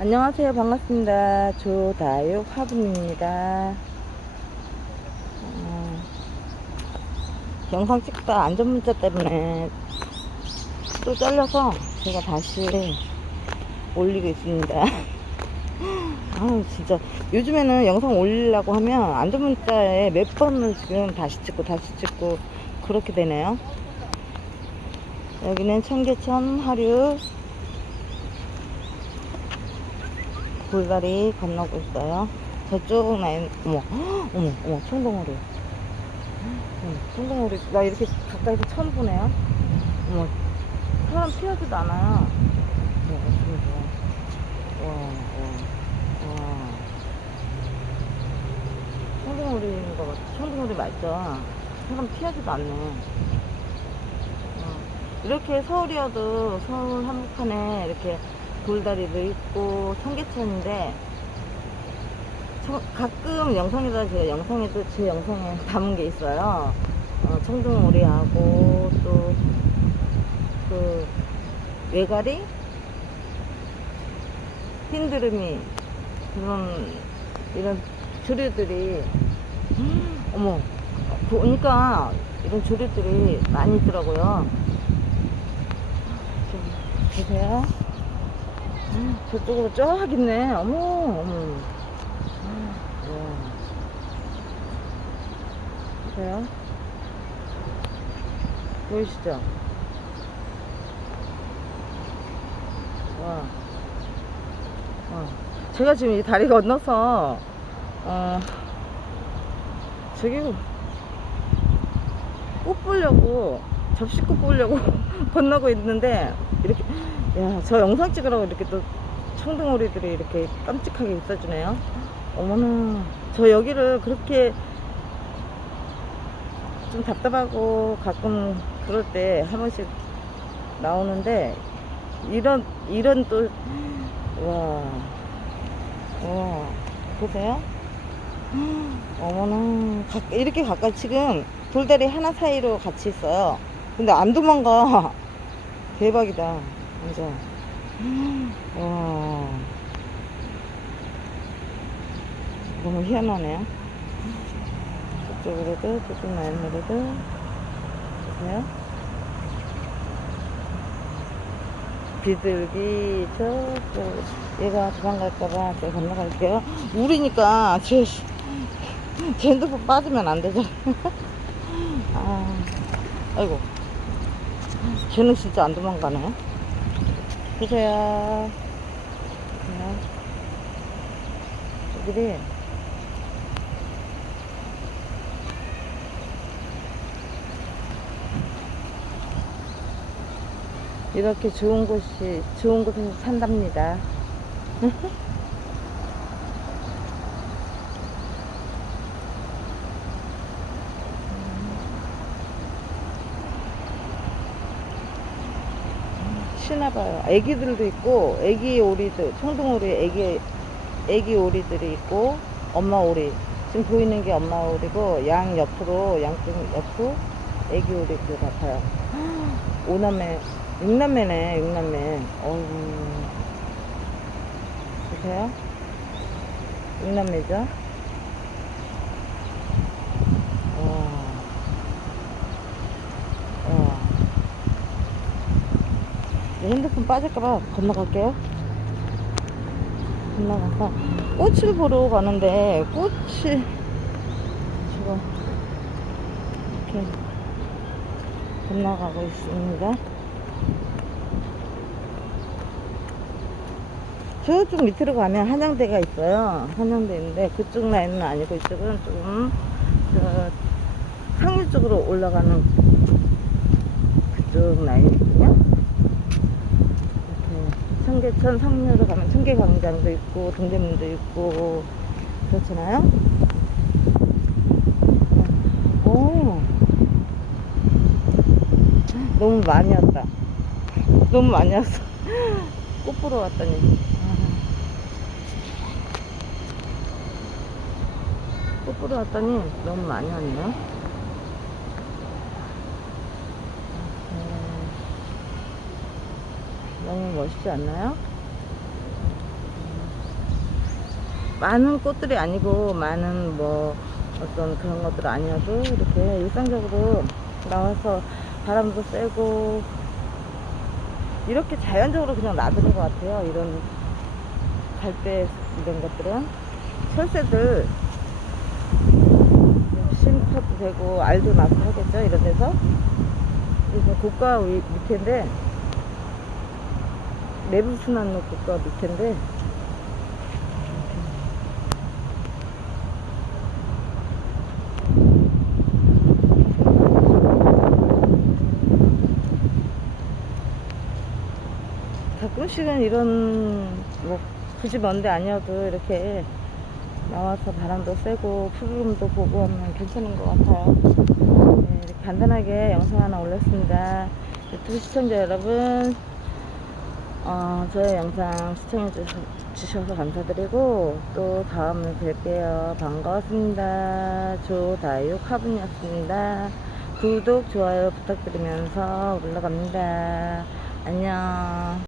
안녕하세요. 반갑습니다. 조다육 화분입니다. 어, 영상 찍다 안전문자 때문에 또 잘려서 제가 다시 올리고 있습니다. 아 진짜 요즘에는 영상 올리려고 하면 안전문자에 몇 번을 지금 다시 찍고 다시 찍고 그렇게 되네요. 여기는 청계천 하류 골다리 건너고 있어요. 저쪽 라인, 어머, 헉, 어머, 어머, 청동오리. 어머, 청동오리. 나 이렇게 가까이서 처음 보네요. 어머, 사람 피하지도 않아요. 어머, 어쩜 좋아. 와, 와, 와. 청동오리인 것 같아. 청동오리 맞죠? 사람 피하지도 않네. 어, 이렇게 서울이어도 서울 한복판에 이렇게 돌다리도 있고 청계천인데 청- 가끔 영상에다 제가 영상에도 제 영상에 담은 게 있어요. 어, 청둥오리하고 또 그 외가리, 흰드름이 그런 이런 조류들이 어머 보니까 이런 조류들이 많이 있더라고요. 좀 보세요. 음, 저쪽으로 쫙 있네. 어머, 어머. 음, 와. 보세요. 보이시죠? 와. 와. 제가 지금 이 다리 건너서, 어, 저기, 꽃 보려고, 접시꽃 보려고 건너고 있는데, 이렇게, 야, 저 영상 찍으라고 이렇게 또 청둥오리들이 이렇게 깜찍하게 있어주네요. 어머나, 저 여기를 그렇게 좀 답답하고 가끔 그럴 때 한 번씩 나오는데, 이런, 이런 또, 와, 와, 보세요. 어머나, 가- 이렇게 가까이 지금 돌다리 하나 사이로 같이 있어요. 근데 안 도망가. 대박이다. 완전. 와. 너무 희한하네요. 저쪽으로도, 저쪽 라인으로도. 보세요. 비둘기, 저쪽, 얘가 도망갈까봐 제가 건너갈게요. 우리니까, 제, 제 핸드폰 빠지면 안 되죠. 아, 아이고. 쟤는 진짜 안 도망가네. 보세요. 보세요. 저기를 이렇게 좋은 곳이 좋은 곳에서 산답니다. 쉬나봐요. 애기들도 있고, 애기 오리들, 청둥오리 애기, 애기 오리들이 있고, 엄마 오리. 지금 보이는 게 엄마 오리고, 양 옆으로, 양쪽 옆으로 애기 오리들 같아요. 오남매, 육남매네, 육남매. 어우. 보세요. 육남매죠? 와. 와. 내 핸드폰 빠질까봐 건너갈게요. 건너가서 꽃을 보러 가는데 꽃이 제가 이렇게 건너가고 있습니다. 저쪽 밑으로 가면 한양대가 있어요. 한양대 있는데 그쪽 라인은 아니고 이쪽은 조금 저 상류 쪽으로 올라가는 그쪽 라인이거든요. 청계천 상류로 가면 청계광장도 있고 동대문도 있고 그렇잖아요. 오, 너무 많이 왔다. 너무 많이 왔어. 꽃 보러 왔더니. 꽃 보러 왔더니 너무 많이 왔네요. 너무 멋있지 않나요? 많은 꽃들이 아니고 많은 뭐 어떤 그런 것들 아니어도 이렇게 일상적으로 나와서 바람도 쐬고 이렇게 자연적으로 그냥 놔두는 것 같아요. 이런 갈대 이런 것들은 철새들 심어도 되고 알도 낳고 하겠죠 이런 데서 이거 고가 위- 밑인데 내부 순환로 고가 밑인데 가끔씩은 이런 뭐 굳이 먼데 아니어도 이렇게 나와서 바람도 쐬고 푸르름도 보고 하면 괜찮은 것 같아요. 네, 간단하게 영상 하나 올렸습니다. 유튜브 시청자 여러분, 어, 저의 영상 시청해 주셔, 주셔서 감사드리고 또 다음에 뵐게요. 반가웠습니다. 조다육 화분이었습니다. 구독, 좋아요 부탁드리면서 올라갑니다. 안녕.